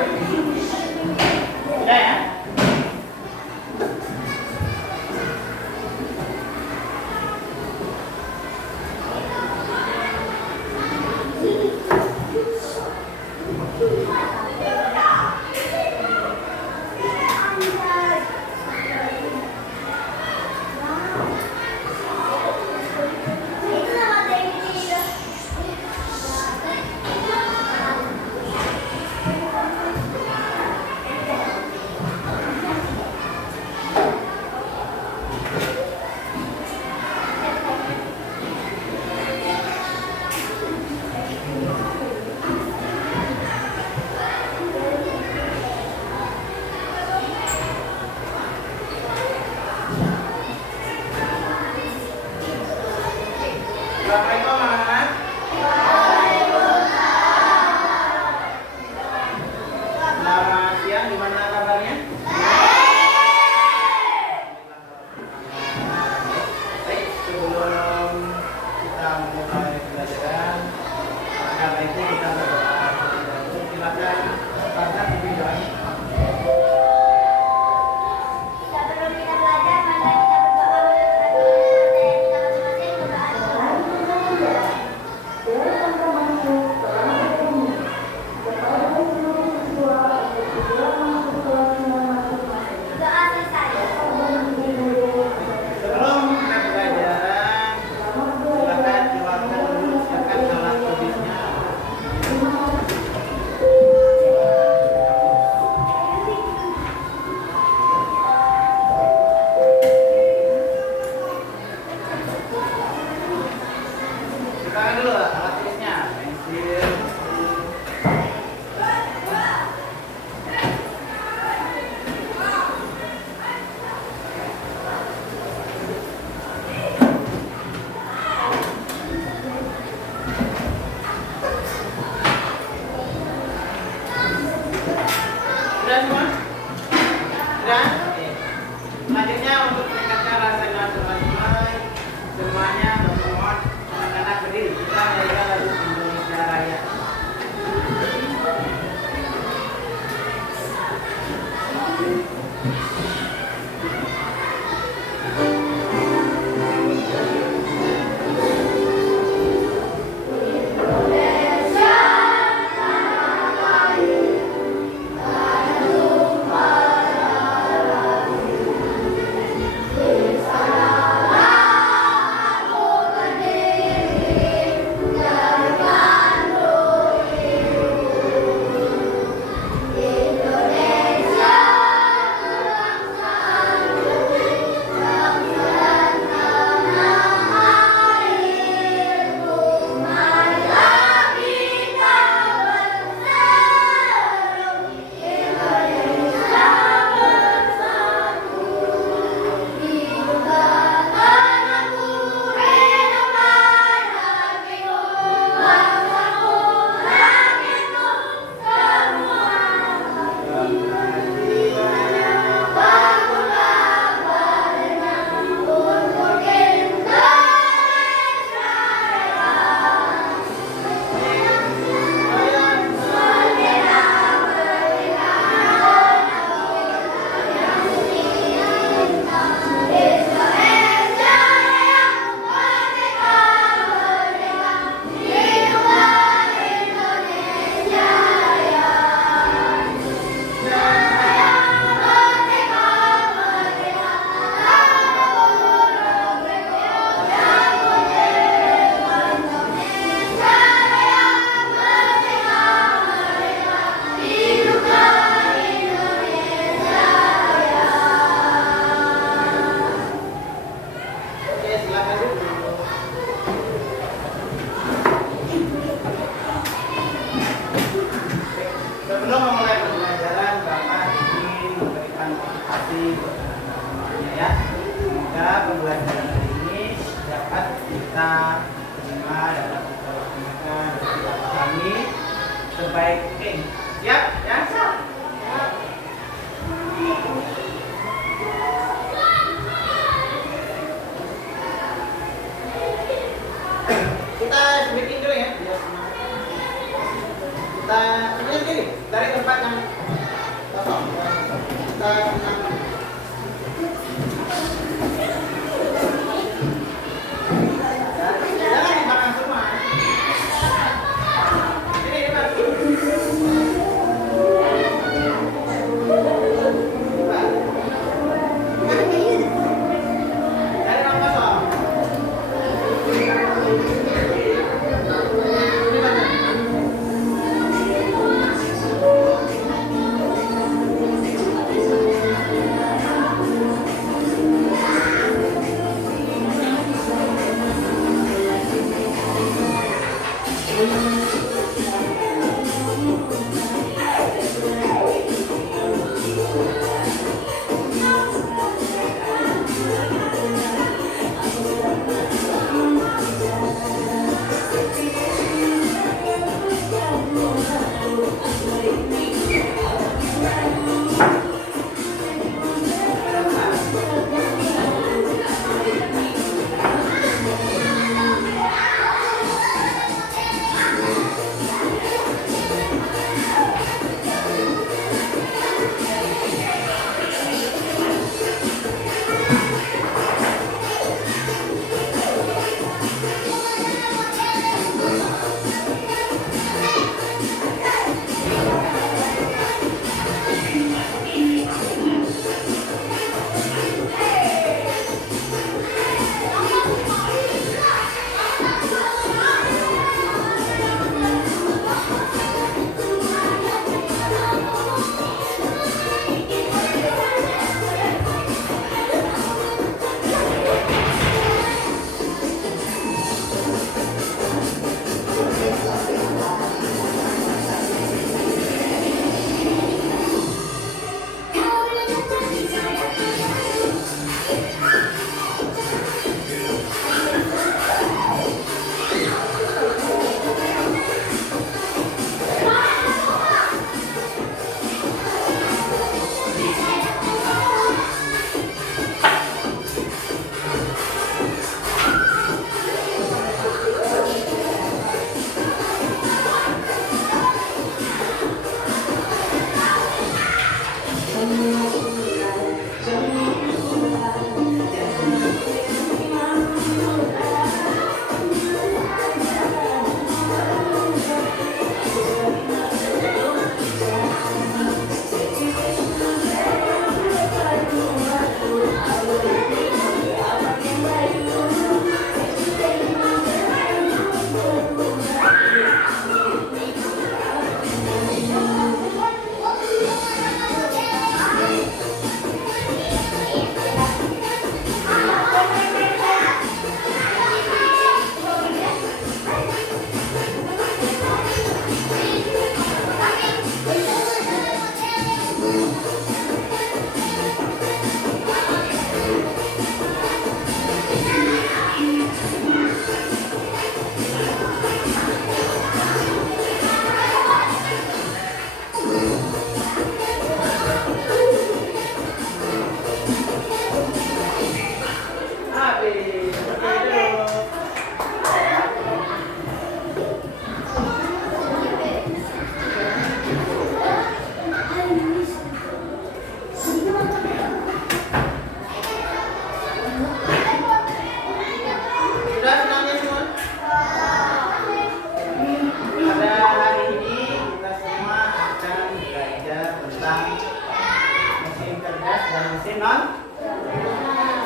Udah ya? Assalamualaikum anak-anak. Selamat siang, gimana kabarnya? Baik, sebelum kita mulai pelajaran, maka baiknya kita berdoa terlebih dahulu. Silakan Ustazah pimpin doanya. Silakan dulu alat tulisnya, pensil. Sudah semua? Sudah? Oke. Selanjutnya untuk meningkatkan rasa nasionalisme semuanya bermohon anak-anak berdiri. Kita menyanyikan lagu Indonesia Raya. Sebelum memulai pembelajaran, Bapak ingin memberikan motivasi buat anak-anak semuanya ya. Semoga pembelajaran hari ini dapat kita terima, dapat kita laksanakan, dapat kita pahami sebaik mungkin. Siap? Ya? Kita bikin dulu ya. Kita ini dari tempat yang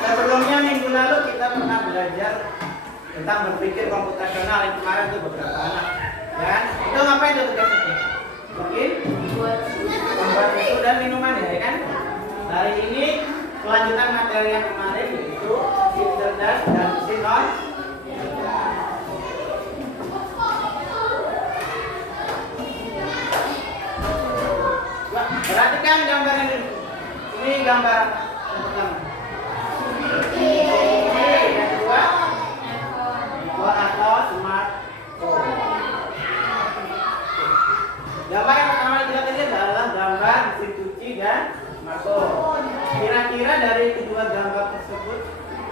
Sebelumnya minggu lalu kita pernah belajar tentang berpikir komputasional yang kemarin itu beberapa anak, ya kan? Itu ngapain tuh tugas itu? Mungkin membuat susu dan minuman ya kan? Hari ini kelanjutan materi yang kemarin yaitu mesin cerdas dan mesin non. Perhatikan gambar ini. Ini gambar yang pertama. Yang kedua, handphone atau smartphone. Gambar yang pertama kita lihat adalah gambar mesin cuci dan smartphone. Kira-kira dari kedua gambar tersebut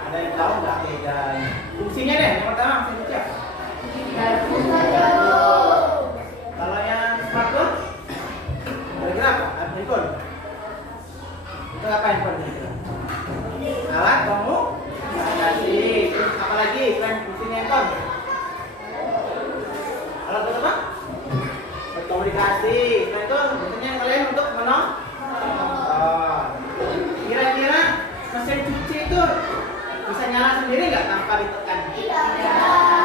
ada yang tahu nggak bedanya? Fungsinya deh. Yang pertama mesin cuci apa? Kalau yang smartphone, kira-kira apa? Handphone. Itu apa handphone kira-kira? Alat komunikasi. Terus apa lagi selain mesin handphone? Alat apa? Berkomunikasi. Nah itu biasanya kalian untuk menonton. Kira-kira mesin cuci itu bisa nyala sendiri nggak tanpa ditekan? Tidak.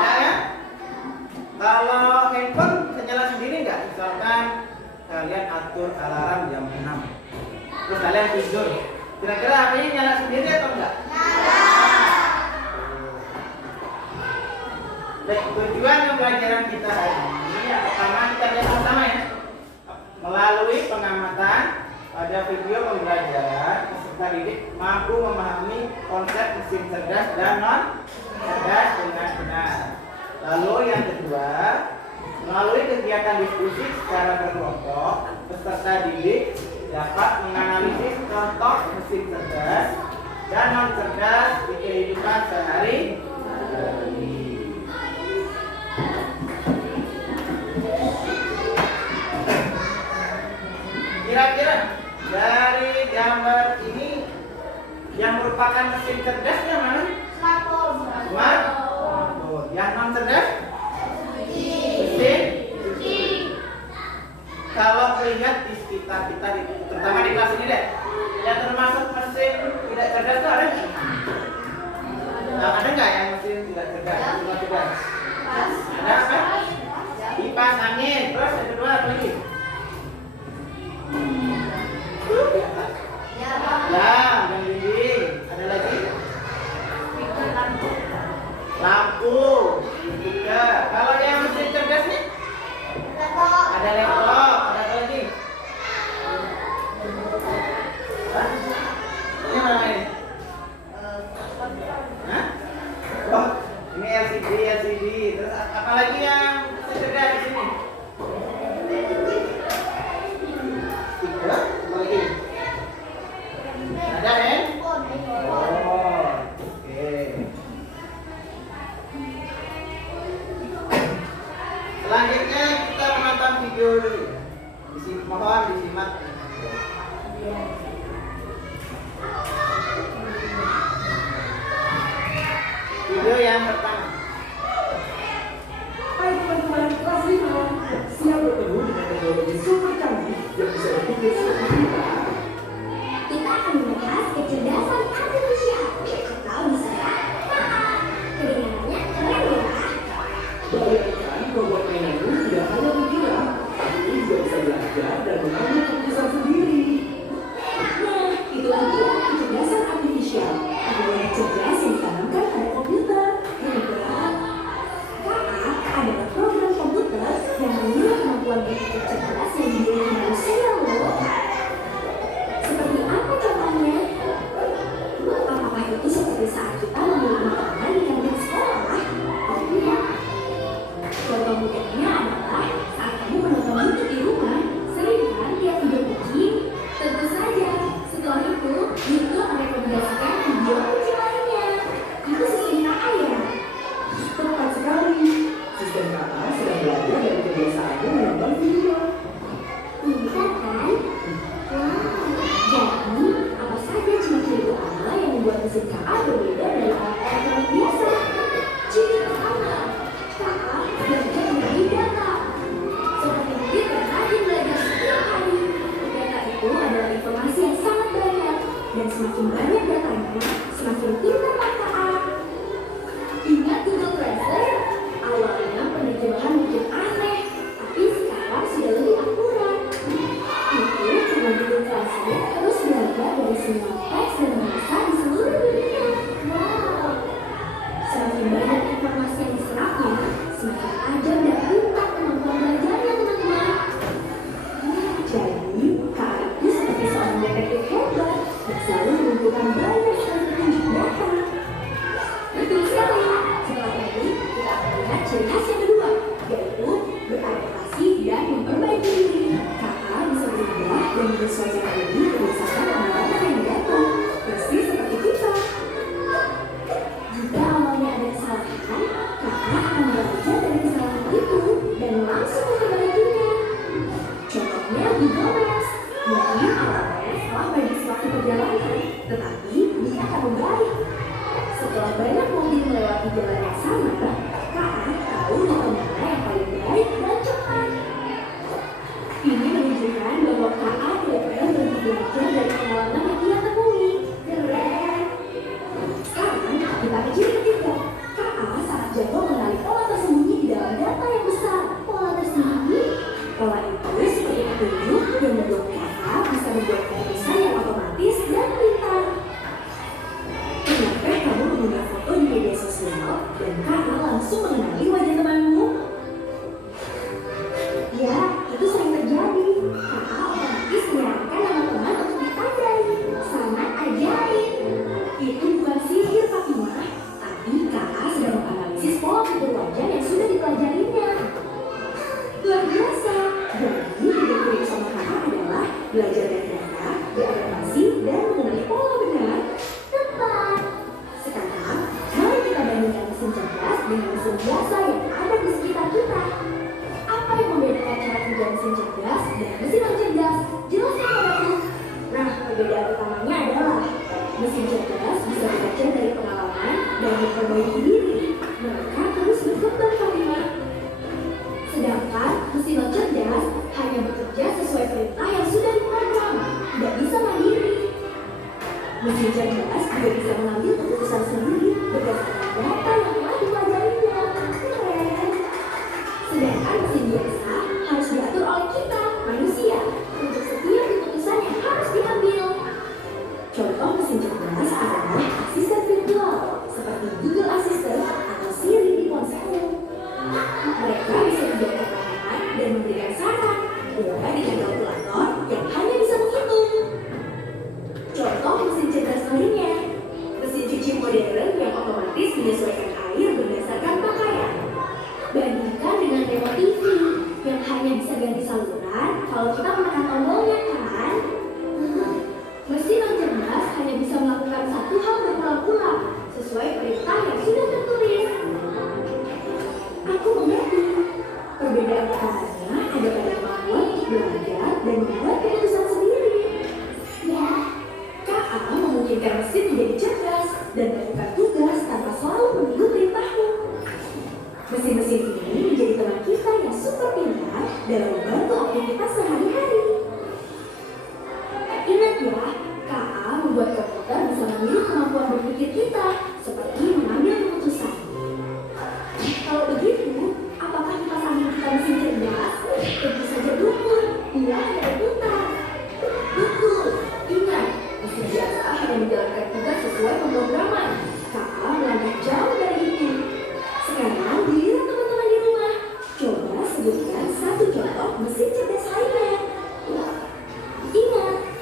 Ya? Kalau handphone bisa nyala sendiri nggak? Misalkan kalian atur alarm jam 6, terus kalian tidur. Kira-kira HP-nya nyala sendiri atau enggak? Baik, tujuan pembelajaran kita hari ini yang pertama kita lihat sama-sama ya. Melalui pengamatan pada video pembelajaran, peserta didik mampu memahami konsep mesin cerdas dan non cerdas dengan benar. Lalu yang kedua, melalui kegiatan diskusi secara berkelompok, peserta didik dapat menganalisis contoh mesin cerdas dan non cerdas di kehidupan sehari-hari. Kira-kira dari gambar ini yang merupakan mesin cerdasnya mana? Smartphone. Yang non cerdas? Mesin cuci. Kalau melihat di sekitar kita, terutama di kelas ini deh, yang termasuk mesin tidak cerdas itu ada nggak? Ada nggak yang mesin tidak cerdas? Ada apa? Kipas angin. Terus yang kedua apa lagi? Lampu dan dinding. Ada lagi? Lampu. Juga. Kalau yang mesin cerdas nih? Ada laptop. Ada apa lagi? Ini mana ini? Hah? Oh, ini LCD. Terus apa lagi yang cerdas di sini? Tiga. Apa lagi? Ada handphone. Oh, oke. Selanjutnya kita menonton video dulu. Mohon disimak. Video yang pertama. Hai teman-teman kelas 5, siap bertemu dengan teknologi super canggih yang bisa berpikir seperti kita. Kita akan membahas kecerdasan artifisial. Atau bisa ya? Kedengarannya keren ya? Bayangkan robot mainanmu tidak hanya bergerak, tapi juga bisa belajar dan mengambil keputusan sendiri. Nah, itulah dia kecerdasan artifisial. Adalah cerdas yang ditanamkan pada komputer. Hebat! KA adalah program komputer yang memiliki kemampuan berpikir cerdas yang dimiliki manusia loh. Seperti apa contohnya? Apakah itu seperti saat kita memilih makanan di kantin sekolah? Tidak. Contoh mudahnya adalah saat kamu menonton YouTube di rumah, sering kan lihat video kucing? Tentu saja, setelah itu YouTube merekomendasikan video kucing lainnya. Itu sistem KA ya? Tepat sekali. Sistem KA sedang belajar dari kebiasaanmu menonton video. Pintar kan? Wow. Jadi, apa saja ciri-ciri utama yang membuat mesin KA berbeda dari alat elektronik biasa? Ciri pertama, KA belajar dari data. Seperti mungkin yang rajin belajar setiap hari. Data itu adalah informasi yang sangat banyak. Dan semakin banyak datanya, semakin pintar KA. Ingat Google Translate? Awalnya penerjemahan mungkin aneh, tapi sekarang sudah lebih akurat. Itu karena Google Translate terus belajar dari semua teks dan bahasa di seluruh dunia. Wow! Semakin banyak informasi yang diserapnya, semakin ajar dan pintar kemampuan belajarnya, teman-teman. Jadi, KA itu seperti seorang detektif hebat yang selalu mengumpulkan banyak sekali petunjuk data. Betul sekali. Setelah ini, kita akan melihat ciri khas yang kedua, yaitu beradaptasi dan memperbaiki diri. KA bisa berubah dan menyesuaikan diri berdasarkan pengalaman yang datang, persis seperti kita. Jika awalnya ada kesalahan, KA akan belajar dari kesalahan itu dan langsung memperbaikinya. Contohnya Google Maps. Mungkin awalnya salah bagi suatu perjalanan, tetapi dia akan membaik. Setelah banyak mobil melewati jalan yang sama, KA tahu rute mana yang paling baik dan cepat. Ini menunjukkan bahwa KA tidak pernah berhenti belajar dari pengalaman yang ia temui. Keren! Sekarang kita ke ciri ketiga. KA sangat jago mengenali pola tersembunyi di dalam data yang besar. Pola tersembunyi? Pola itu seperti petunjuk yang membuat KA bisa membuat keputusan yang otomatis dan pintar. Pernahkah kamu mengunggah foto di media sosial dan KA langsung mengenali wajah temanmu? Ya, itu sering terjadi. KA otomatis menyarankan nama teman untuk ditandai. Sangat ajaib. Itu bukan sihir, Fatimah, tapi KA sedang menganalisis pola fitur wajah yang sudah dipelajarinya. Luar biasa. Jadi, ide kurik sama KA adalah belajar dari data, beradaptasi, dan mengenali pola benar. Tepat. Sekarang, mari kita bandingkan mesin cerdas dengan mesin biasa yang ada di sekitar kita. Apa yang membedakan cara kerja mesin cerdas dan mesin non cerdas? Jelaskan padaku. Nah, perbedaan utamanya adalah mesin cerdas bisa belajar dari pengalaman dan memperbaiki diri. Mereka terus berkembang, Fatimah. Sedangkan mesin non cerdas hanya bekerja sesuai perintah yang sudah diprogram, tidak bisa mandiri. Mesin cerdas juga bisa mengambil keputusan sendiri berdasarkan data yang telah dipelajarinya. Keren. Sedangkan mesin biasa harus diatur oleh kita, manusia, untuk setiap keputusan yang harus diambil. Contoh mesin cerdas adalah asisten virtual seperti Google Assistant atau Siri di ponselmu. Mereka bisa menjawab pertanyaan dan memberikan saran, bukan dengan kalkulator yang hanya bisa menghitung. Contoh mesin cerdas lainnya,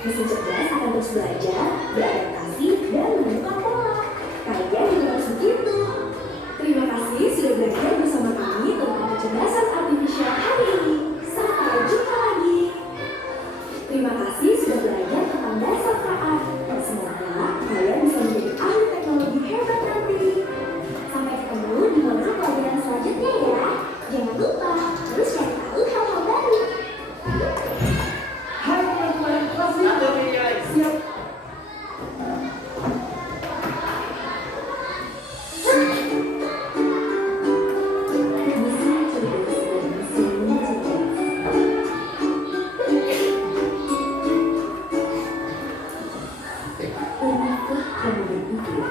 Mesin cerdas akan terus belajar, beradaptasi, dan menemukan pola. Kalian juga harus begitu. Terima kasih sudah belajar bersama kami tentang kecerdasan artifisial hari ini. Sampai jumpa lagi. Terima kasih sudah belajar tentang dasar KA. Semoga kalian bisa menjadi ahli teknologi hebat nanti. Sampai ketemu di modul pelajaran selanjutnya ya. Jangan lupa terus cari tahu hal-hal baru. Hai teman-teman kelas Satu video lagi. siap. Mesin cerdas dan mesin cerdas. Pernahkah kamu berpikir,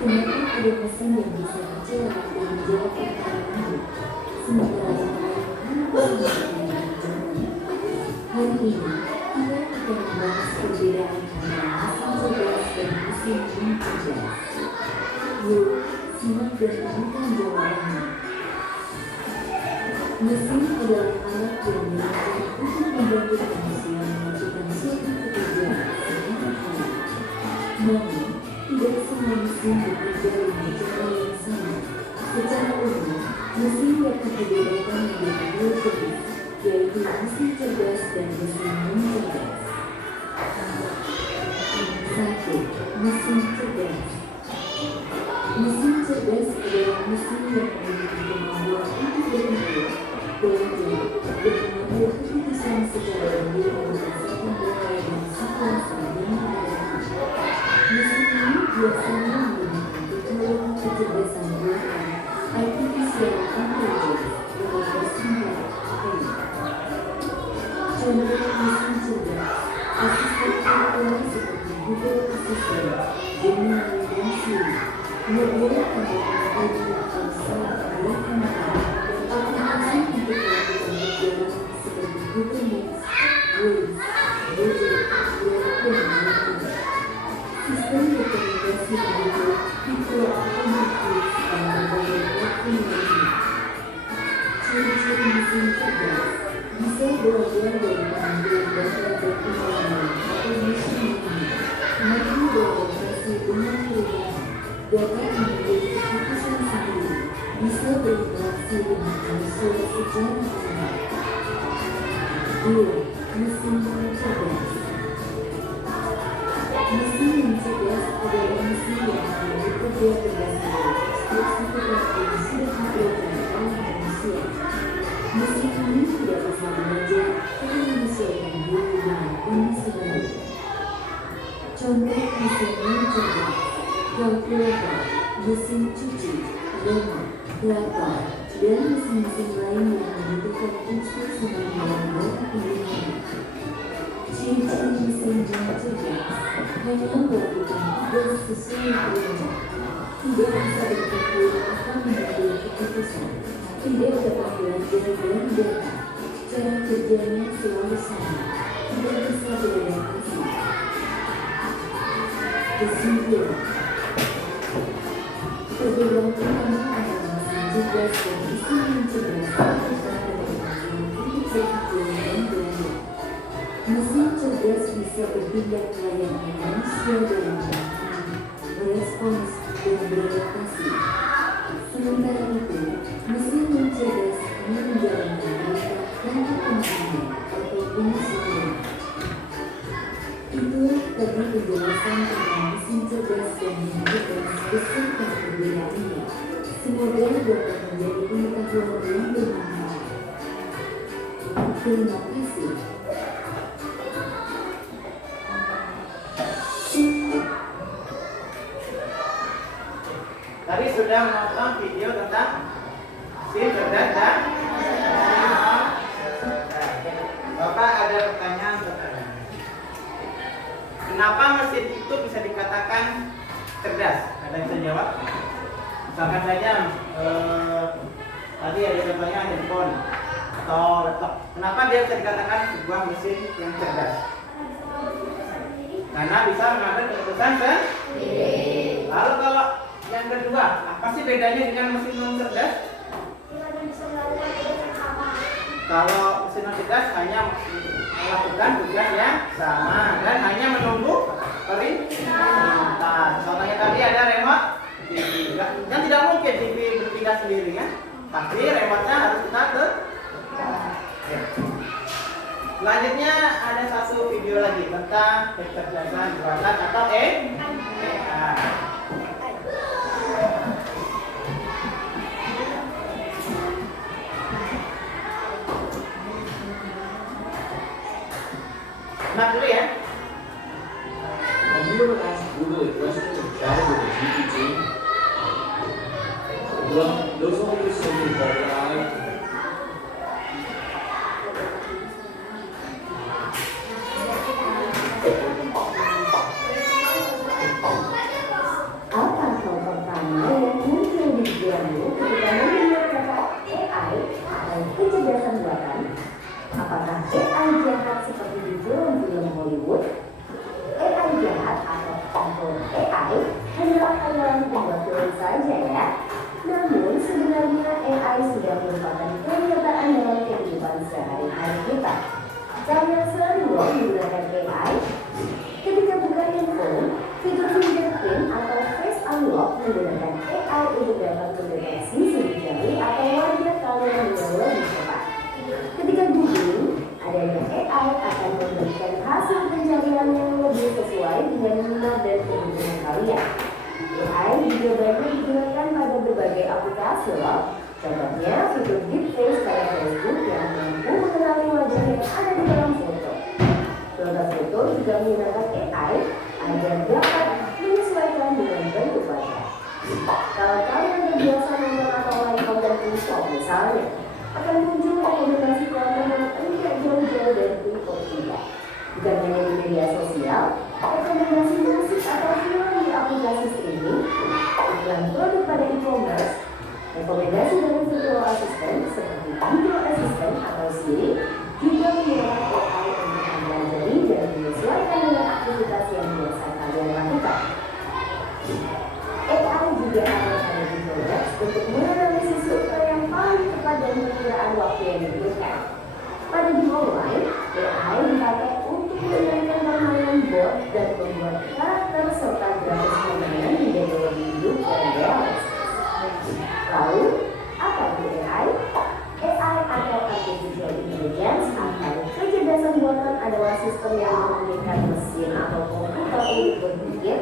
kenapa ada mesin yang bisa menjawab dan menjawab pertanyaanmu, sementara yang lain tanpa menjawabnya? Hari ini, kita akan membahas perbedaan antara mesin cerdas dan mesin yang cerdas. Yuk, simak dan temukan jawabannya. Mesin adalah alat yang dirancang untuk membantu manusia melakukan suatu pekerjaan secara alami. Namun, tidak semua mesin bekerja dengan cara yang sama. Secara umum, mesin dapat dibedakan menjadi dua jenis, yaitu mesin cerdas dan mesin non-cerdas. 1. Mesin cerdas. Mesin cerdas adalah mesin yang memiliki kemampuan untuk berpikir, belajar, dan mengambil keputusan secara mandiri berdasarkan data dan situasi yang dihadapi. Mesin ini biasanya menggunakan teknologi kecerdasan buatan artificial intelligence atau bersingkat AI. Contoh mesin cerdas, asisten virtual seperti Google Assistant, Gemini, dan Siri, mobil untuk menghubungi ponsel dan kamera, aplikasi untuk melakukan perjalanan seperti Google Maps, Waze, Gojek, Grab, dan lain-lain. Sistem berkomunikasi dengan fitur otomatis dan berbagai platform lainnya. Ciri-ciri mesin cerdas bisa belajar dari pengambilan data dan pengalaman atau mesin ini, mampu beradaptasi dengan perubahan, dapat mengambil keputusan sendiri, bisa berinteraksi dengan manusia secara alami. 2. Mesin yang cerdas. Mesin yang cerdas adalah mesin yang akan bekerja berdasarkan instruksi keras yang sudah diberikan oleh manusia. Mesin ini tidak bisa belajar dan menyesuaikan diri dengan kondisi baru. Contoh mesin yang cerdas: kalkulator, mesin cuci, remote, laptop, dan mesin-mesin lain yang membutuhkan instruksi manual dan pilihan. Ciri-ciri mesin yang cerdas hanya melakukan tugas sesuai perintah, tidak bisa berpikir atau mengambil keputusan, tidak dapat belajar dari data, cara kerjanya selalu sama, tidak bisa beradaptasi. Kesimpulan, perbedaan utama antara mesin cerdas dan mesin yang cerdas terletak pada kemampuan untuk berpikir dan belajar. Mesin cerdas bisa bertindak layaknya manusia dalam memahami, merespons, dan beradaptasi. Sementara itu, mesin yang cerdas hanya menjalankan perintah tanpa pemahaman atau pengetahuan. Itulah tadi penjelasan tentang mesin cerdas dan yang cerdas beserta perbedaannya. Semoga dapat menjadi pengetahuan yang bermanfaat. Terima kasih. Tadi sudah menonton video tentang mesin cerdas dan Bapak ada pertanyaan terkait. Kenapa mesin itu bisa dikatakan cerdas? Ada yang bisa jawab? Misalkan saja tadi ada contohnya handphone atau laptop. Kenapa dia bisa dikatakan sebuah mesin yang cerdas? Karena bisa mengambil keputusan sendiri. Lalu kalau yang kedua, apa sih bedanya dengan mesin non cerdas? Kalau mesin non cerdas hanya melakukan tugas yang sama dan hanya menunggu perintah. Contohnya tadi ada remote TV, kan tidak mungkin TV berpindah sendiri kan, pasti remote-nya harus kita ke. Selanjutnya ada satu video lagi tentang kecerdasan buatan atau AI. Nah dulu ya. Have you ever asked Google a question and chatted with a GPT? Well, those only do something called AI. Apa hal pertama yang muncul di pikiranmu ketika mendengar kata AI atau kecerdasan buatan? Apakah AI jahat seperti di film-film Hollywood? AI jahat atau contoh AI hanyalah khayalan pembuat film saja ya. Namun sebenarnya AI sudah merupakan kenyataan dalam kehidupan sehari-hari kita. Kalian sering loh menggunakan AI. Ketika buka handphone, fitur fingerprint atau face unlock menggunakan AI untuk dapat mendeteksi sidik jari atau wajah kalian dengan lebih cepat. Ketika googling, adanya AI akan memberikan hasil pencarian yang lebih sesuai dengan minat dan kebutuhan kalian. AI juga banyak digunakan pada berbagai aplikasi loh. Contohnya fitur deepfake pada Facebook yang mampu mengenali wajah yang ada di dalam foto. Filter foto juga menggunakan AI agar dapat menyesuaikan dengan bentuk wajah. Kalau kalian terbiasa nonton atau like konten K-pop misalnya, akan muncul rekomendasi konten yang tidak jauh-jauh dari K-pop juga. Bukan hanya di media sosial, rekomendasi musik atau film di aplikasi streaming, iklan produk pada e-commerce, rekomendasi dari virtual assistant seperti Google Assistant atau Siri juga menggunakan AI untuk mempelajari dan menyesuaikan dengan aktivitas yang biasa kalian lakukan. AI juga akan ada di Google untuk menganalisis survei yang paling tepat dan perkiraan waktu yang dibutuhkan. Pada game online, AI dipakai untuk menjalankan permainan bot dan membuat karakter serta grafis permainan menjadi lebih hidup dan realistis. Lalu, apa itu AI? AI atau Artificial Intelligence atau kecerdasan buatan adalah sistem yang memungkinkan mesin atau komputer untuk berpikir,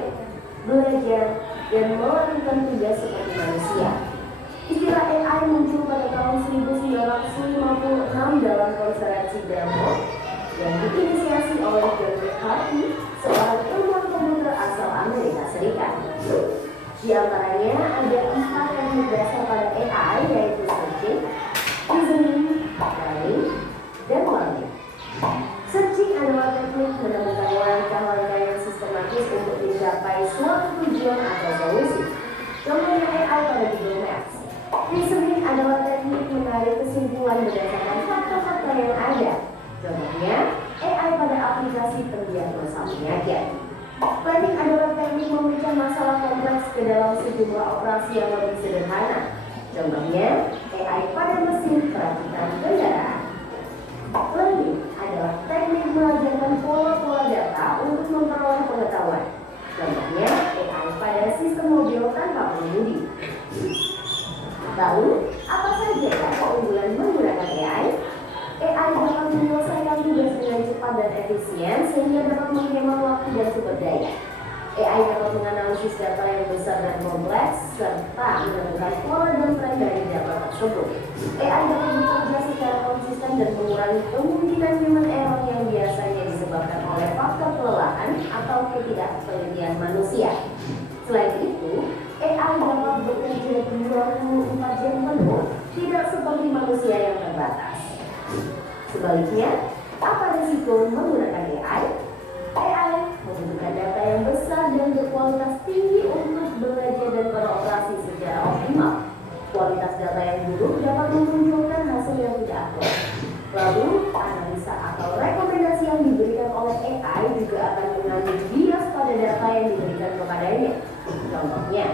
belajar, dan melakukan tugas seperti manusia. Istilah AI muncul pada tahun 1956 dalam konferensi Dartmouth yang diinisiasi oleh John McCarthy, seorang ilmuwan komputer asal Amerika Serikat. Di antaranya ada 4 teknik dasar pada AI, yaitu searching, reasoning, learning, dan learning. Searching adalah teknik menemukan langkah-langkah yang sistematis untuk mencapai suatu tujuan atau solusi. Contohnya AI pada Google Maps. Reasoning adalah teknik menarik kesimpulan berdasarkan fakta-fakta yang ada. Contohnya AI pada aplikasi pendiagnosa penyakit. Planning adalah teknik memecah masalah kompleks ke dalam sejumlah operasi yang lebih sederhana. Contohnya AI pada mesin perakitan kendaraan. Learning adalah teknik mengajarkan pola-pola data untuk memperoleh pengetahuan. Contohnya AI pada sistem mobil tanpa pengemudi. Lalu, apa saja keunggulan menggunakan AI? AI dapat menyelesaikan tugas dengan cepat dan efisien sehingga dapat menghemat waktu dan sumber daya. AI dapat menganalisis data yang besar dan kompleks serta menemukan pola dan tren dari data tersebut. AI dapat bekerja secara konsisten dan mengurangi kemungkinan human error yang biasanya disebabkan oleh faktor kelelahan atau ketidaktelitian manusia. Selain itu, AI dapat bekerja 24 jam penuh, tidak seperti manusia yang terbatas. Sebaliknya, apa risiko menggunakan AI? AI membutuhkan data yang besar dan berkualitas tinggi untuk belajar dan beroperasi secara optimal. Kualitas data yang buruk dapat memunculkan hasil yang tidak akurat. Lalu, analisa atau rekomendasi yang diberikan oleh AI juga akan mengandung bias pada data yang diberikan kepadanya. Contohnya,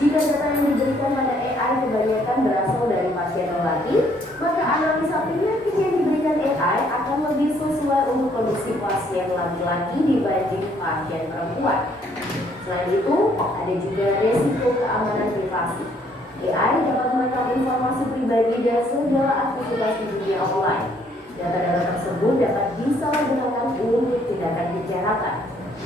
Jika data yang diberikan pada AI kebanyakan berasal dari pasien lelaki, maka analisa penyakit yang diberikan AI akan lebih sesuai untuk kondisi pasien laki-laki dibanding pasien perempuan. Selain itu, ada juga resiko keamanan privasi. AI dapat merekam informasi pribadi dan segala aktivitas di dunia online. Data-data tersebut dapat disalahgunakan untuk tindakan kejahatan.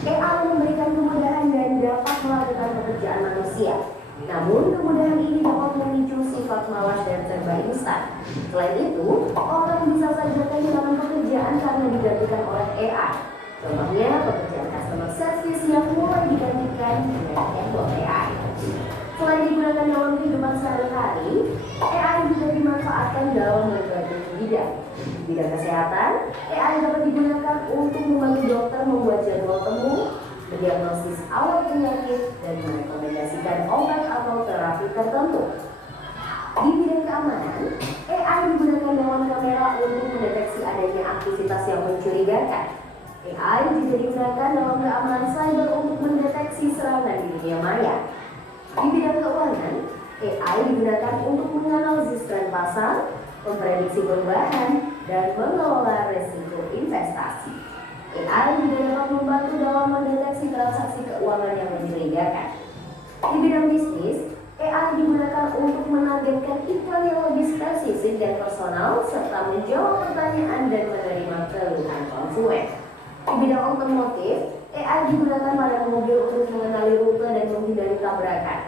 AI memberikan kemudahan dan dapat melakukan pekerjaan manusia. Namun, kemudahan ini dapat memicu sifat malas dan serba instan. Selain itu, orang bisa saja kehilangan pekerjaan karena digantikan oleh AI. Contohnya, pekerjaan customer service yang mulai digantikan dengan chatbot AI. Selain digunakan dalam kehidupan sehari-hari, AI juga dimanfaatkan dalam berbagai bidang. Di bidang kesehatan, AI dapat digunakan untuk membantu dokter membuat jadwal temu, mendiagnosis awal penyakit, dan merekomendasikan obat atau terapi tertentu. Di bidang keamanan, AI digunakan dalam kamera untuk mendeteksi adanya aktivitas yang mencurigakan. AI juga digunakan dalam keamanan cyber untuk mendeteksi serangan di dunia maya. Di bidang keuangan, AI digunakan untuk menganalisis tren pasar, memprediksi perubahan, dan mengelola risiko investasi. AI juga dapat membantu dalam mendeteksi transaksi keuangan yang mencurigakan. Di bidang bisnis, AI digunakan untuk menargetkan iklan yang lebih spesifik dan personal, serta menjawab pertanyaan dan menerima keluhan konsumen. Di bidang otomotif, AI digunakan pada mobil untuk mengenali rute dan menghindari tabrakan.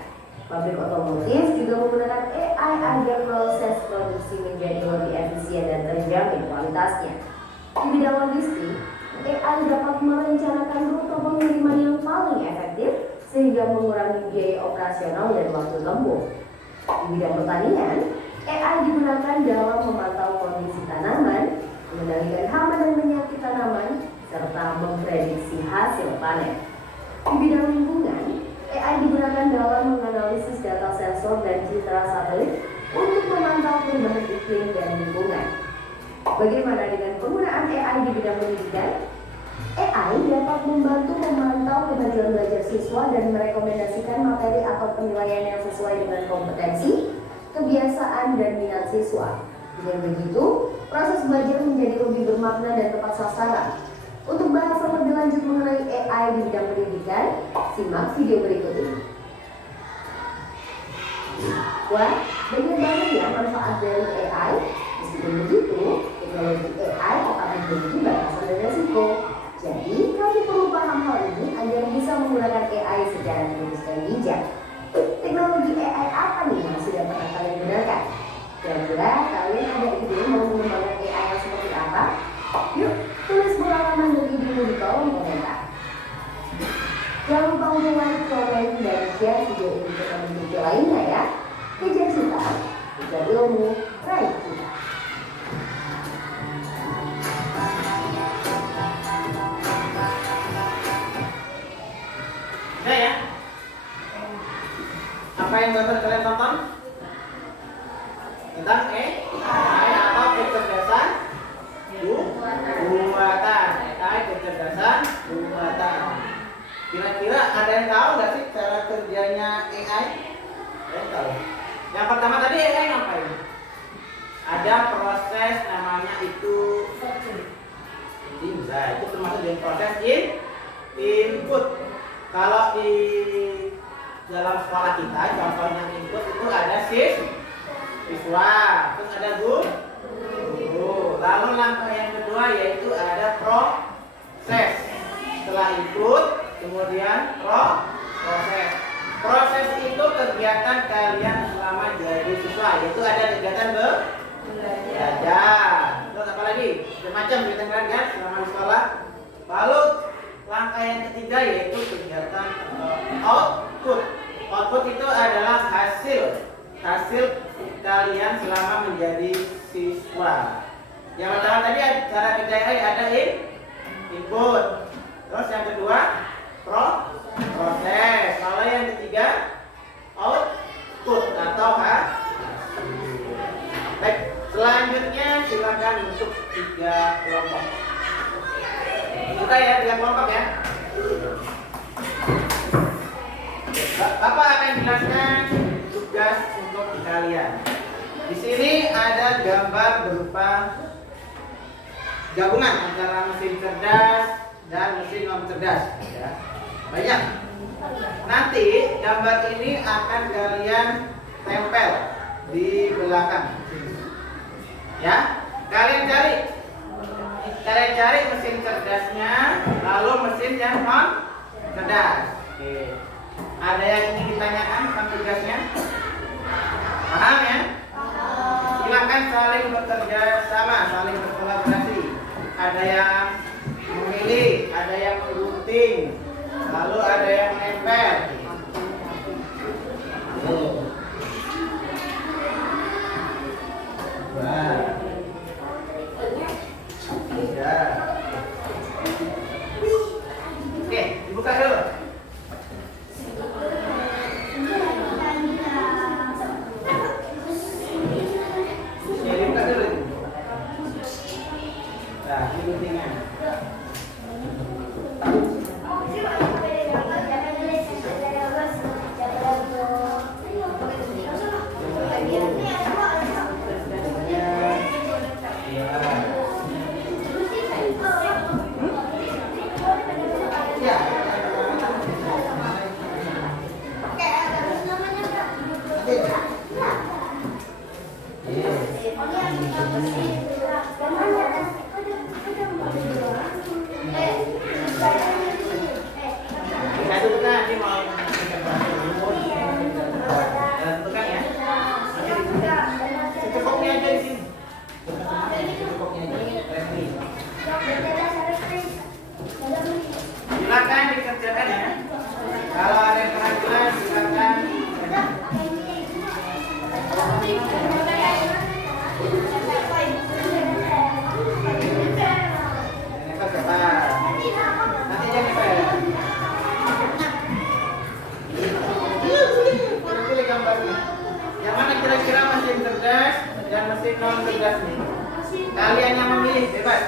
Pabrik otomotif juga menggunakan AI agar proses produksi menjadi lebih efisien dan terjamin kualitasnya. Di bidang logistik, AI dapat merencanakan rute pengiriman yang paling efektif sehingga mengurangi biaya operasional dan waktu tempuh. Di bidang pertanian, AI digunakan dalam memantau kondisi tanaman, mengendalikan hama dan penyakit tanaman, serta memprediksi hasil panen. Di bidang lingkungan, AI digunakan dalam menganalisis data sensor dan citra satelit untuk memantau perubahan iklim dan lingkungan. Bagaimana dengan penggunaan AI di bidang pendidikan? AI dapat membantu memantau kemajuan belajar siswa dan merekomendasikan materi atau penilaian yang sesuai dengan kompetensi, kebiasaan, dan minat siswa. Dengan begitu, proses belajar menjadi lebih bermakna dan tepat sasaran. Untuk bahasan lebih lanjut mengenai AI di bidang pendidikan, simak video berikut ini. Wah, banyak banget ya manfaat dari AI. Meskipun begitu, teknologi AI tetap memiliki batasan dan resiko. Jadi, kamu perlu paham hal ini agar bisa menggunakan AI secara kritis dan bijak. Teknologi AI apa nih yang sudah pernah kalian gunakan? Kira-kira kalian ada ide mau mengembangkan AI yang seperti apa? Yuk, tulis pengalaman dan idemu di kolom komentar. Jangan lupa untuk like, komen, dan share video ini ke teman-teman lainnya ya. Kejar cita, kejar ilmu, raih cita. Udah ya? Apa yang baru kalian tonton? Tentang AI atau kecerdasan buatan. AI kecerdasan buatan. Kira-kira ada yang tahu nggak sih cara kerjanya AI? Ada yang tahu? Yang pertama tadi AI ngapain? Ada proses namanya itu bisa, itu termasuk dari proses input. Kalau di dalam sekolah kita, contohnya input itu ada siswa, terus ada guru. Lalu langkah yang kedua yaitu ada proses. Setelah input, kemudian proses. Proses itu kegiatan kalian selama jadi siswa, yaitu ada kegiatan belajar. Terus apa lagi? Macam kegiatan kalian selama di sekolah. Lalu langkah yang ketiga yaitu kegiatan output. Output itu adalah hasil kalian selama menjadi siswa. Yang pertama tadi cara kerja AI ada input. Terus yang kedua proses. Kalau yang ketiga output atau hasil. Baik, selanjutnya silakan untuk 3 kelompok. Kita ya 3 kelompok ya. Bapak akan jelaskan sini ada gambar berupa gabungan antara mesin cerdas dan mesin non cerdas. Ya. Banyak. Nanti gambar ini akan kalian tempel di belakang. Ya, kalian cari mesin cerdasnya, lalu mesin yang non cerdas. Oke. Ada yang ingin ditanyakan tentang tugasnya? Paham ya? Silakan saling bekerja sama, saling berkolaborasi. Ada yang memilih, ada yang menggunting, lalu ada yang menempel. Wah. Ya. Oke, dibuka dulu. Nah, ini guntingan. Silakan dikerjakan ya. Kalau ada yang kurang jelas silakan. Nanti jangan pilih gambarnya. Yang mana kira-kira mesin cerdas dan mesin non cerdas nih? Kalian yang memilih, bebas.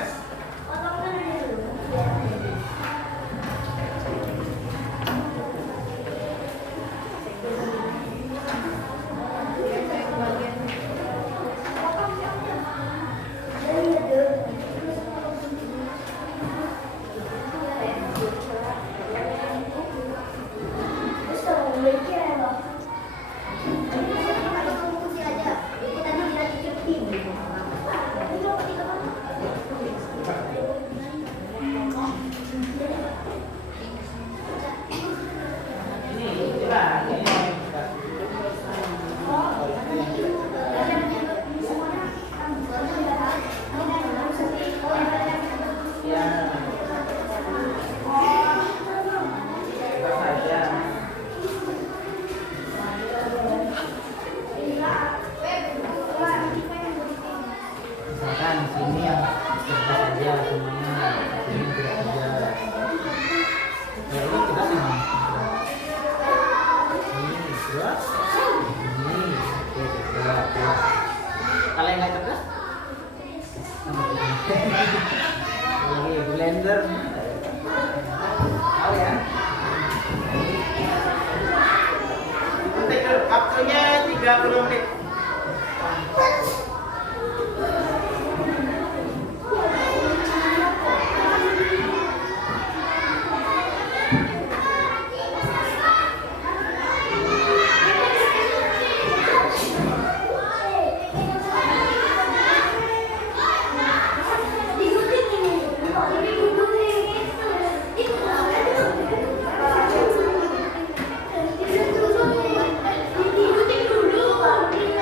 Kalau yang nggak cerdas, lagi blender, tahu ya? Ketik dulu, waktunya 30 menit. Digunting dulu.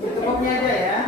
Cukupnya aja ya.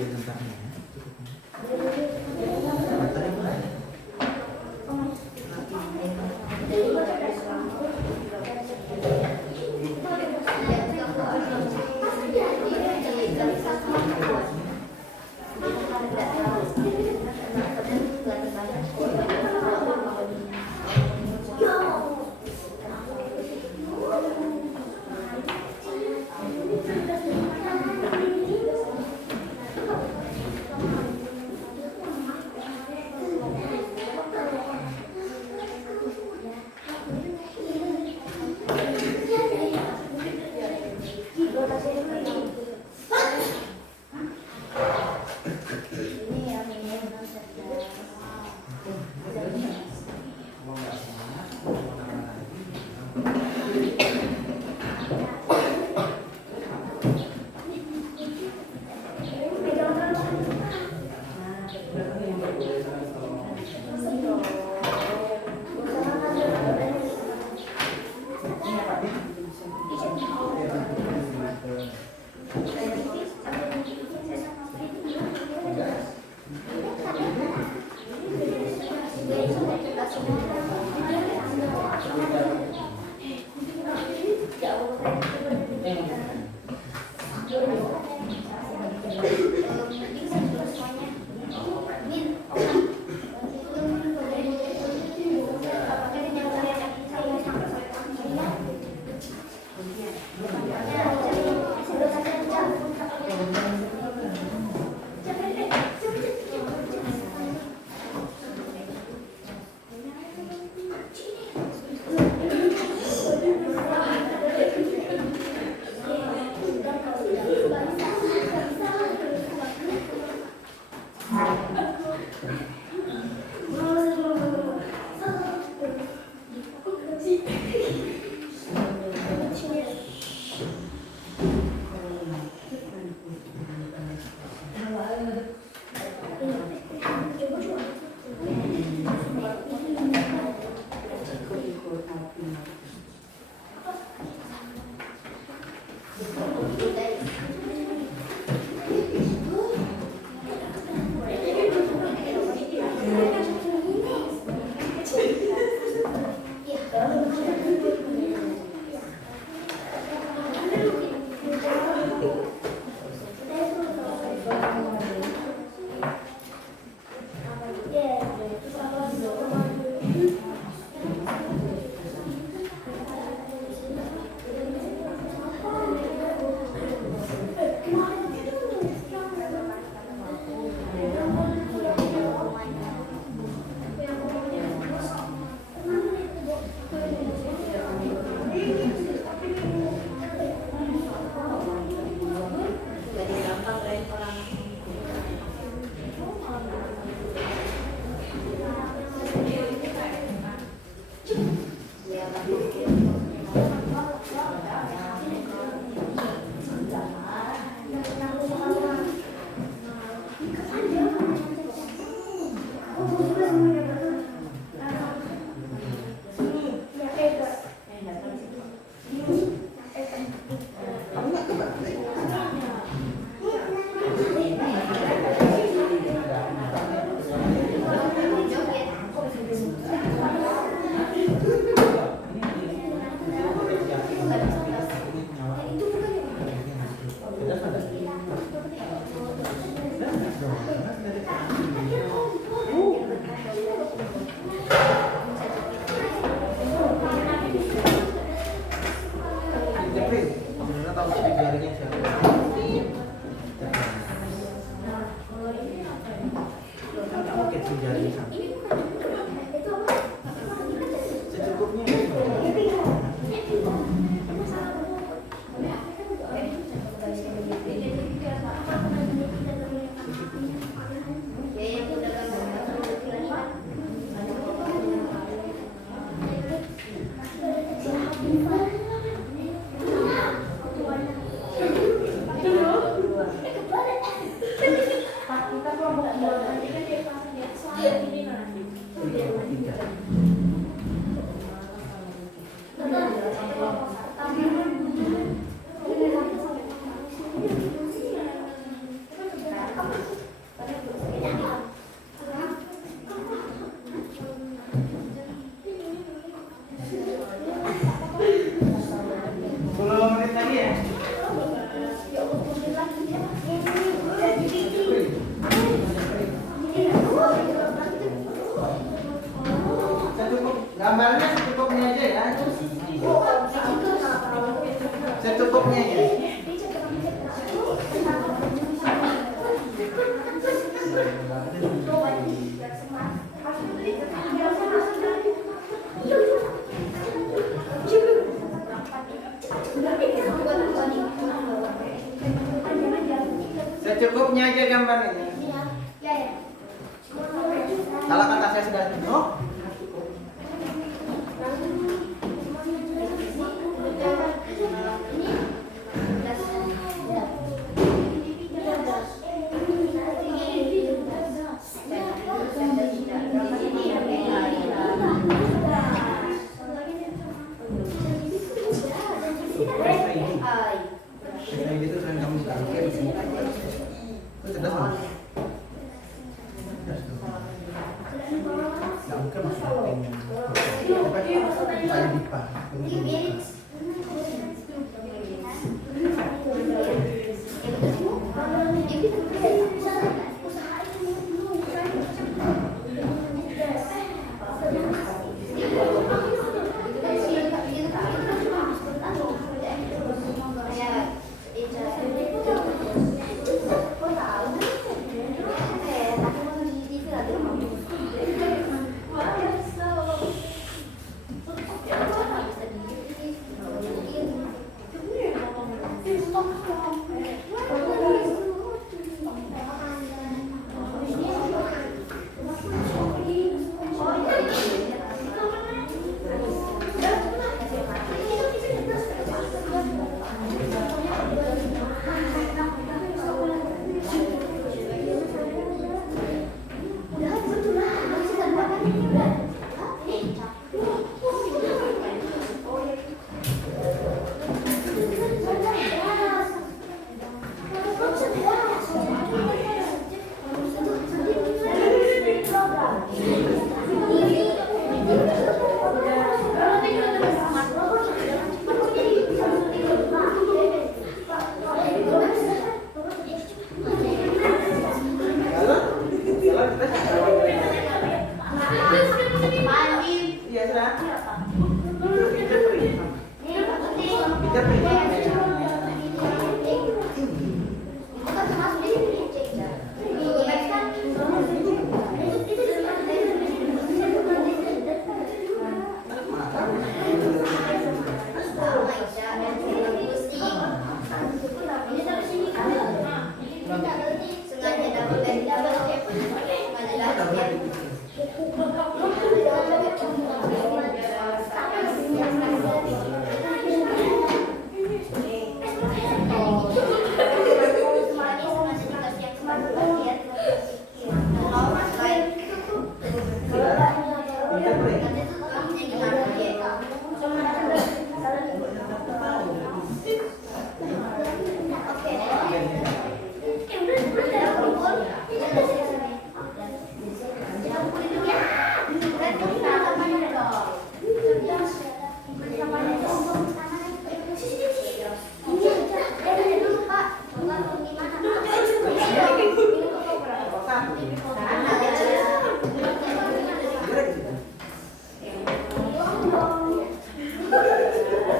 ya tempatnya ya. Baterai mana? Secukupnya aja gambar ini. Kalau kata saya sudah penuh, kayak gitu kan kamu sekarang kayak di sini. Itu cerdas kan? Cerdas tuh. Nggak mungkin masuk pengen. Saya dipa.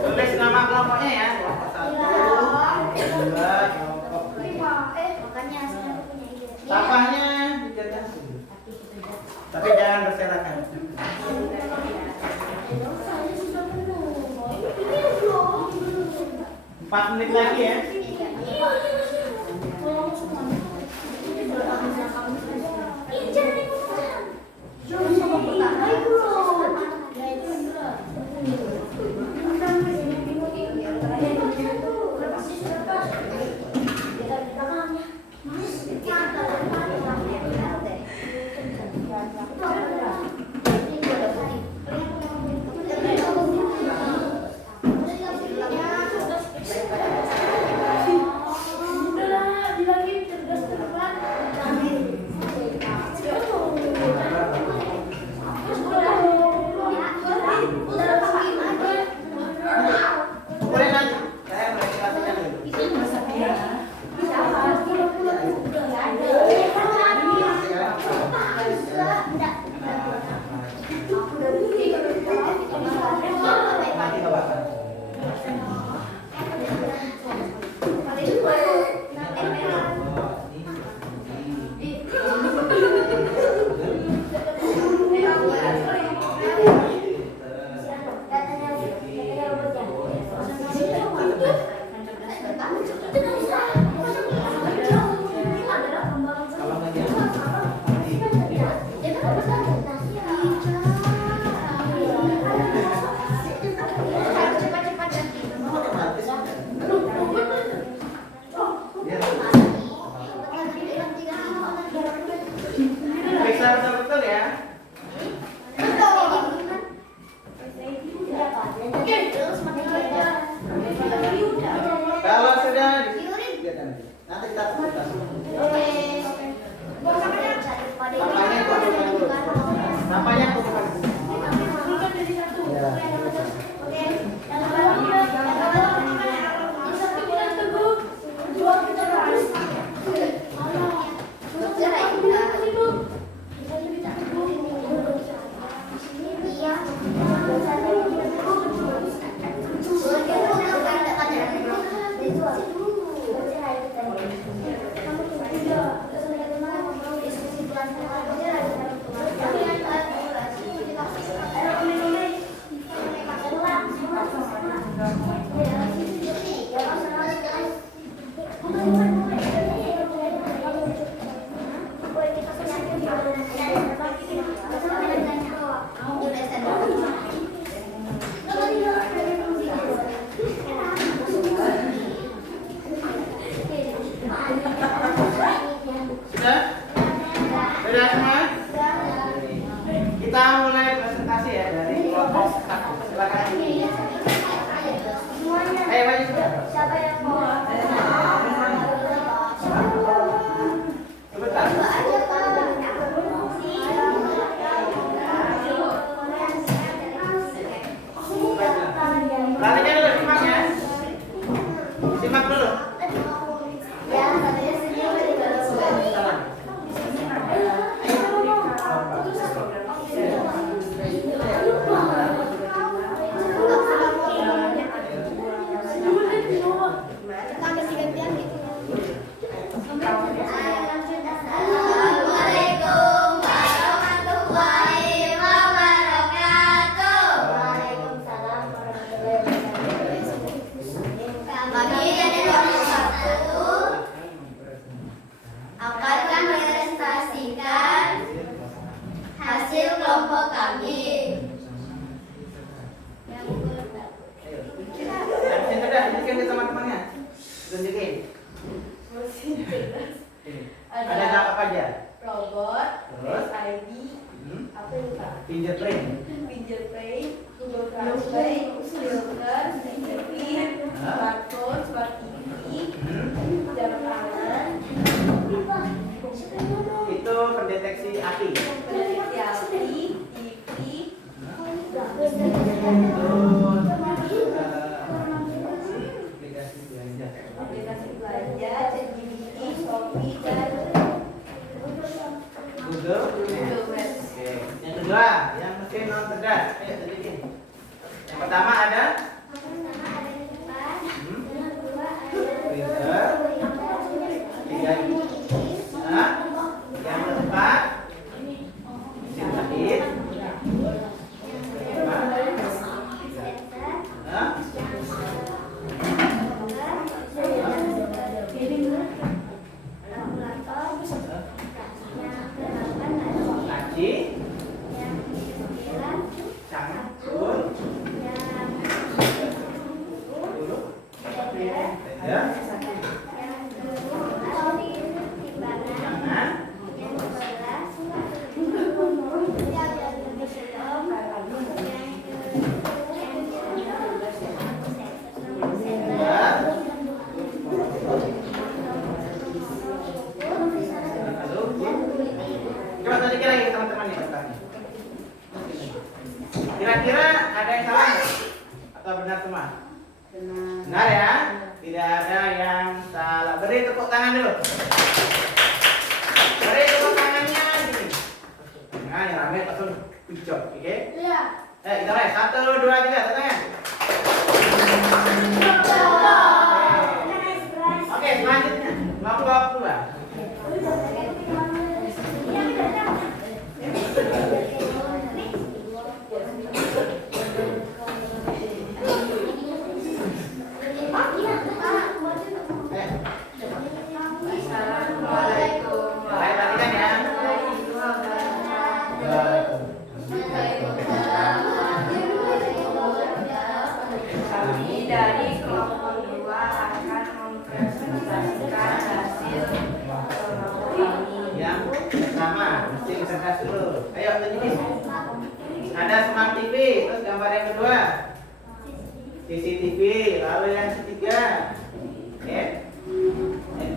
Tulis nama kelompoknya ya. Kelompok 1, 2, kelompok 3. Tapahnya dicetak. Tapi jangan berserakan. 4 menit lagi ya. nanti. Nanti kita tuntas. Oke. Sampahnya kumpulkan dulu. Ya. Oke. Yang kedua, Sudah? Sudah semua? Kita mulai presentasi ya dari kelompok 1. Silakan. Ayo maju sudah. siapa yang mau? Sebentar. Latihannya dulu, simak ya. Simak dulu. Ya, katanya senyum dari dalam. Salam. Assalamualaikum warahmatullahi wabarakatuh. Waalaikumsalam warahmatullahi wabarakatuh. Kami dari kelompok 1 akan mempresentasikan hasil kelompok kami. Yang Yang sudah tunjukin ke teman-temannya. Tunjukin. Ada apa aja? Robot, Terus? ID, Hmm. apa itu Kak? Fingerprint. Fingerprint, Google Translate, filter, fingerprint, smartphone, smart TV, Hmm. jam tangan, Itu pendeteksi api. pendeteksi api, TV, Terus aplikasi belanja. aplikasi belanja, ChatGPT, Shopee, dan Google. Google Maps. Oke. Yang kedua, yang mesin non cerdas. Ayo tunjukin. Yang pertama ada printer. Tiga. Nah, yang keempat mesin jahit. Nah, laci, cangkul, dulu, ya, tangan, ya, lalu, coba tunjukin lagi ke teman-teman nih bertanya. Kira-kira ada yang salah nggak? Atau benar semua? Benar ya? Tidak ada yang salah. Beri tepuk tangan dulu. Beri tepuk tangannya gini. Nah, yang rame langsung good job, oke? Kita mulai. 1, 2, 3, tangan. Oke, selanjutnya kelompok 2. Assalamualaikum Baik, perhatikan ya. Kami dari kelompok 2 akan mempresentasikan hasil kelompok kami. Yang pertama, mesin cerdas dulu. Ayo tunjukin. Ada smart TV, terus gambar yang kedua CCTV, lalu yang ketiga, oke? Yang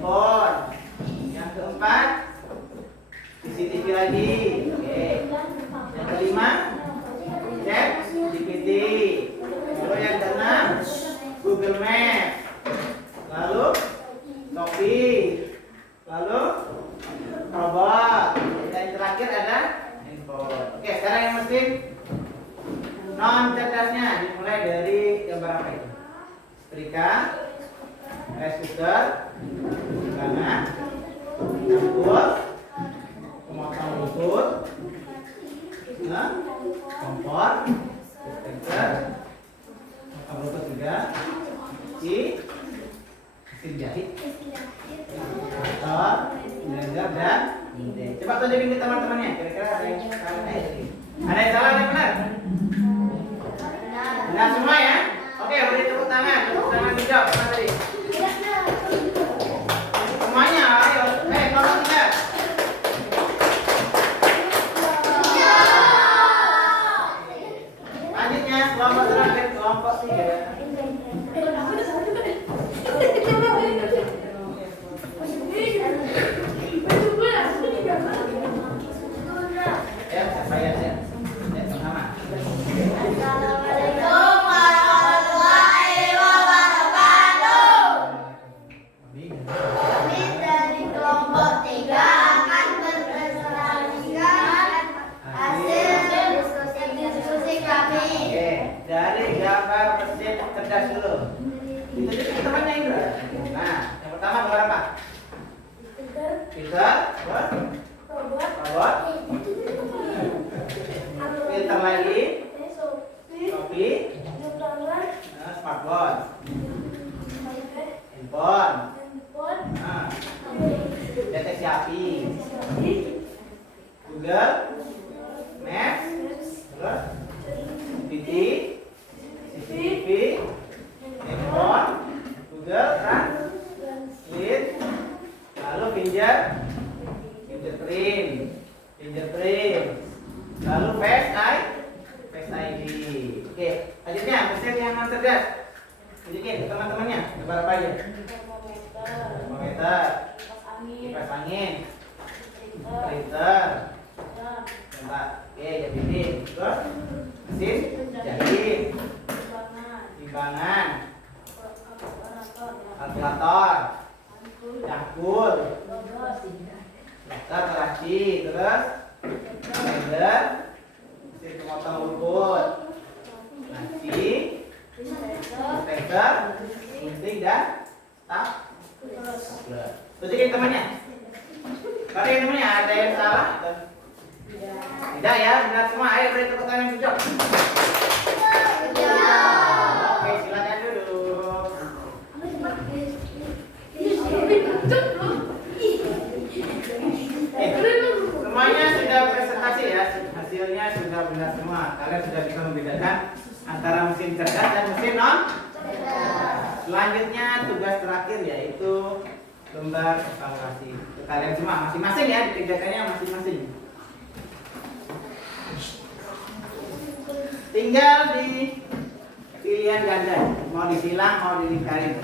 timbangan, cangkul, pemotong lutut, kompor, dispenser, pemotong lutut juga, mesin jahit, motor, blender dan gunting. Coba tunjukin ke teman-temannya, kira-kira ada yang salah ya? Ada yang salah yang benar? Benar semua ya? Oke, beri tepuk tangan dijawab mana tadi? Semuanya, ayo, kelompok 3. Lanjutnya kelompok terakhir, kelompok 3. Ya, saya sama. Assalamualaikum warahmatullahi wabarakatuh. Kami dari kelompok 3 akan mempresentasikan hasil diskusi kami. Oke, dari gambar mesin cerdas dulu. Itu temannya Indra. Nah, yang pertama gambar apa? Filter, robot, filter lagi, kopi, smartphone, handphone, deteksi api, Google, Maps, terus TV, CCTV, handphone, Google Translate, lalu fingerprint, lalu Face ID. Oke, lanjutnya mesin yang non cerdas. Tunjukin ke teman-temannya, gambar apa aja? Termometer, kipas angin, printer, tempat. Oke, jadi terus mesin jahit, timbangan, kalkulator, cangkul, meter laci, terus blender, mesin pemotong rumput, laci, dispenser, gunting dan stapler. Tunjukin temannya. Kalau yang temannya ada yang salah? Tidak ya, benar semua. Ayo beri tepuk tangan yang jujur. Oke, silakan duduk. Semuanya sudah presentasi ya, hasilnya sudah benar semua. Kalian sudah bisa membedakan antara mesin cerdas dan mesin non cerdas. Selanjutnya tugas terakhir yaitu lembar evaluasi. Kalian semua masing-masing ya, dikerjakannya masing-masing. Tinggal di pilihan ganda, mau disilang, mau dilingkarin.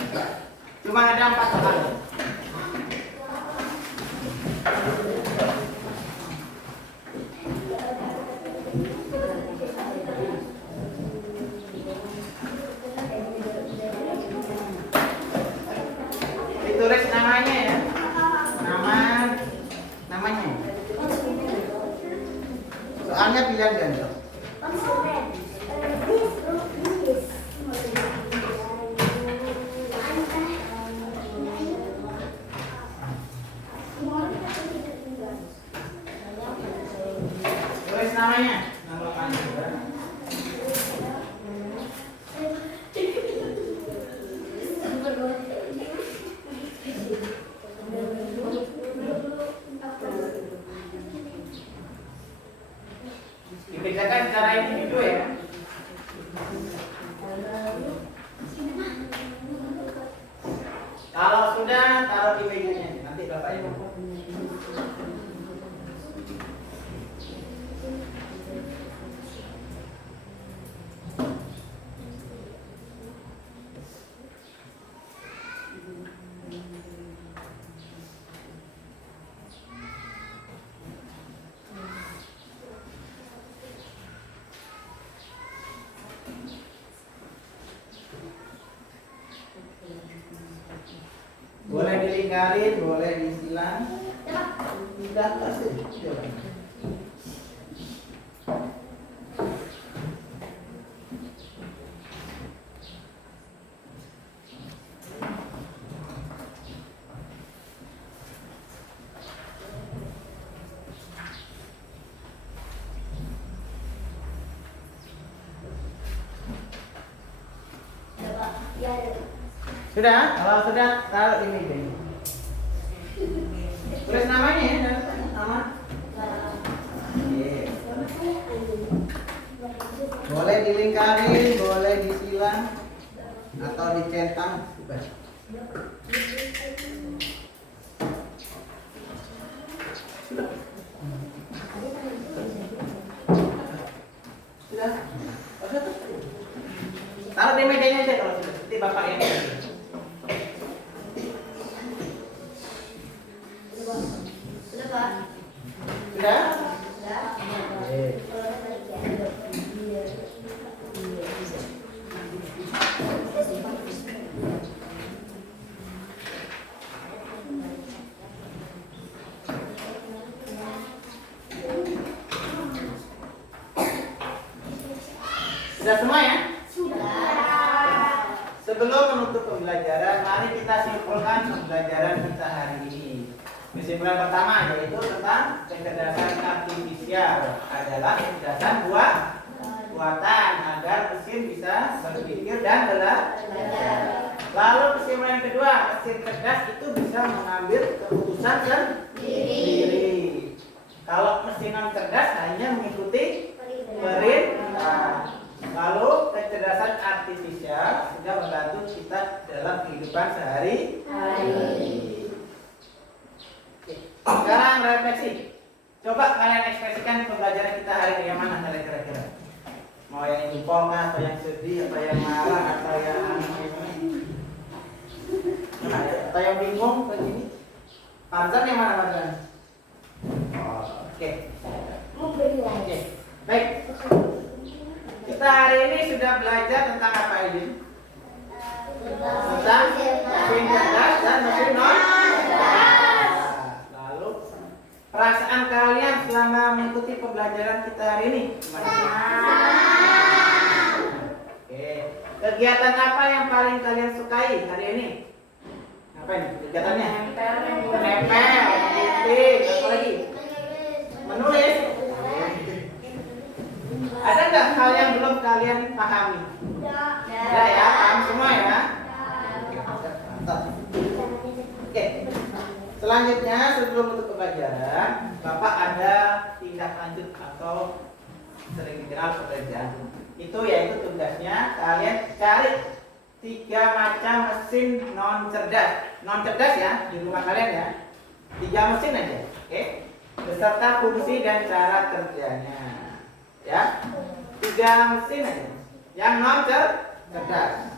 Cuma ada 4 hal. Ditulis namanya ya, namanya. Soalnya pilihan ganda. Tulis namanya, nama panjang. Dikerjakan secara individu ya. Kalau sudah taruh di mejanya, nanti Bapak Ibu. Boleh dilingkarin, boleh disilang. Tidak kasih. Sudah? Kalau sudah, taruh ini deh. Tulis namanya ya, nama. Yes. Boleh dilingkarin, boleh disilang, atau dicentang. Sudah. Taruh di mejanya aja kalau sudah. Nanti bapak yang Sudah, Pak. sudah. Sudah semua ya? Sebelum menutup pembelajaran, mari kita simpulkan pembelajaran kita hari ini. Kesimpulan pertama yaitu tentang kecerdasan artifisial adalah kecerdasan buatan agar mesin bisa berpikir dan belajar. Lalu kesimpulan kedua, mesin cerdas itu bisa mengambil keputusan sendiri. Kalau mesin non cerdas hanya mengikuti perintah. Lalu kecerdasan artifisial sudah membantu kita dalam kehidupan sehari-hari. Sekarang refleksi. Coba kalian ekspresikan pembelajaran kita hari ini yang mana kira-kira? Mau yang jempol atau yang sedih atau yang marah atau yang atau yang bingung begini? Farzan yang mana Farzan? Oke. Oke. Baik. Kita hari ini sudah belajar tentang apa ini? Tentang mesin cerdas dan mesin non cerdas. Lalu perasaan kalian selama mengikuti pembelajaran kita hari ini? Oke. Kegiatan apa yang paling kalian sukai hari ini? Apa ini kegiatannya? Nempel, titik, apa lagi? Menulis. Ada nggak hal yang belum kalian pahami? Ada ya, paham semua ya? Oke. Selanjutnya sebelum menutup pembelajaran, Bapak ada tindak lanjut atau sering dikenal pekerjaan. Itu yaitu tugasnya kalian cari 3 macam mesin non cerdas. Non cerdas ya di rumah kalian ya. 3 mesin aja, oke? Beserta fungsi dan cara kerjanya. Ya, 3 mesin aja yang non cerdas.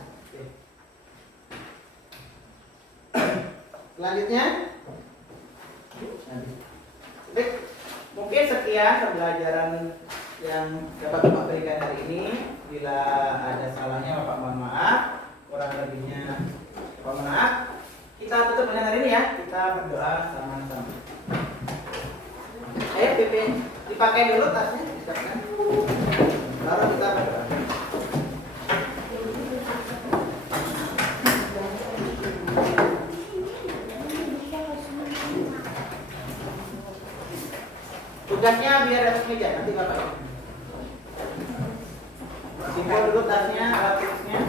Selanjutnya, mungkin sekian pembelajaran yang dapat Bapak berikan hari ini. Bila ada salahnya Bapak mohon maaf, kurang lebihnya Bapak mohon maaf. Kita tutup dengan hari ini ya. Kita berdoa sama-sama. Ayo pimpin, dipakai dulu tasnya, disiapkan. Baru kita berdoa. Tugasnya biar atas meja, nanti Bapak simpul dulu tasnya, alat tulisnya.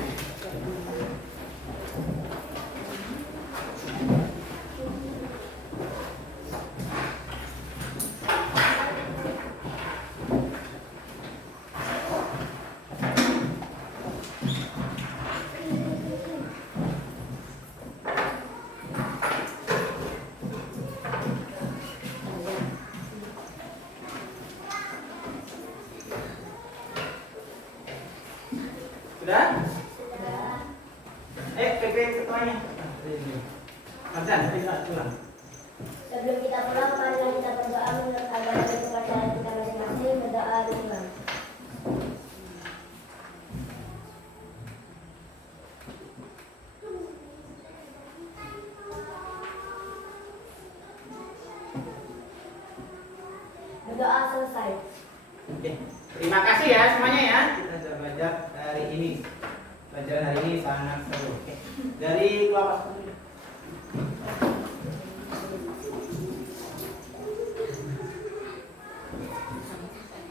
Sudah? PP ketuanya. Farzan, kita pulang. Sebelum kita pulang, mari kita berdoa menurut agama dan kepercayaan kita masing-masing. Berdoa Tuhan. Berdoa selesai. Oke. Terima kasih ya semuanya ya. Kita sudah belajar hari ini. Pelajaran hari ini sangat seru. Oke. Dari kelompok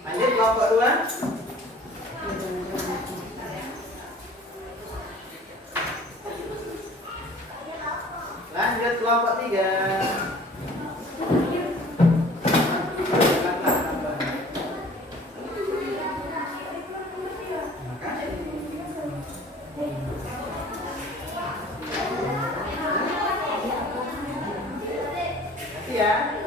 lanjut kelompok 2. kelompok 3. Ya.